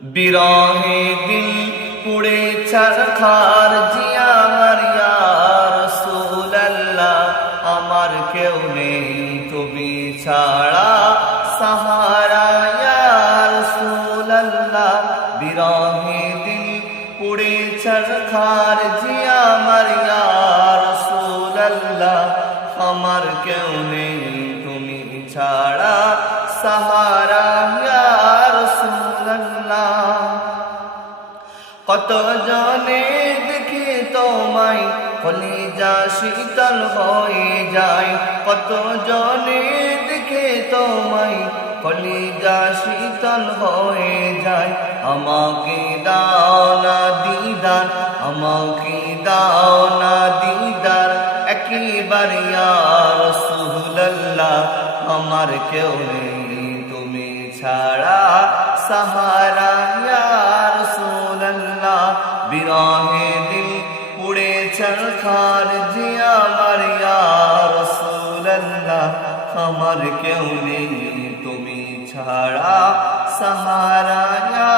বিরহে দিল পুড়ে ছারখার জিয়া আমার ইয়া রাসূলুল্লাহ আমার কেউ নেই তুমি ছাড়া সাহারা ইয়া রাসূলুল্লাহ বিরহে দিল পুড়ে ছারখার জিয়া আমার ইয়া রাসূলুল্লাহ আমার কেউ নেই তুমি ছাড়া সাহারা ইয়া রাসূলুল্লাহ কত জনে দেখে তোমায় কলিজা শীতল হয়ে যায় কত জনে দেখে তোমায় কলিজা শীতল হয়ে যায় আমাকে দাও না দিদার আমাকে দাও না দিদার একবার ইয়া রাসূলুল্লাহ আমার কেউ নেই তুমি ছাড়া সাহারা ইয়া রাসূলুল্লাহ বিরহে দিল পুড়ে ছারখার জিয়া আমার ইয়া রাসূলুল্লাহ আমার কেউ নেই তুমি ছাড়া সাহারা ইয়া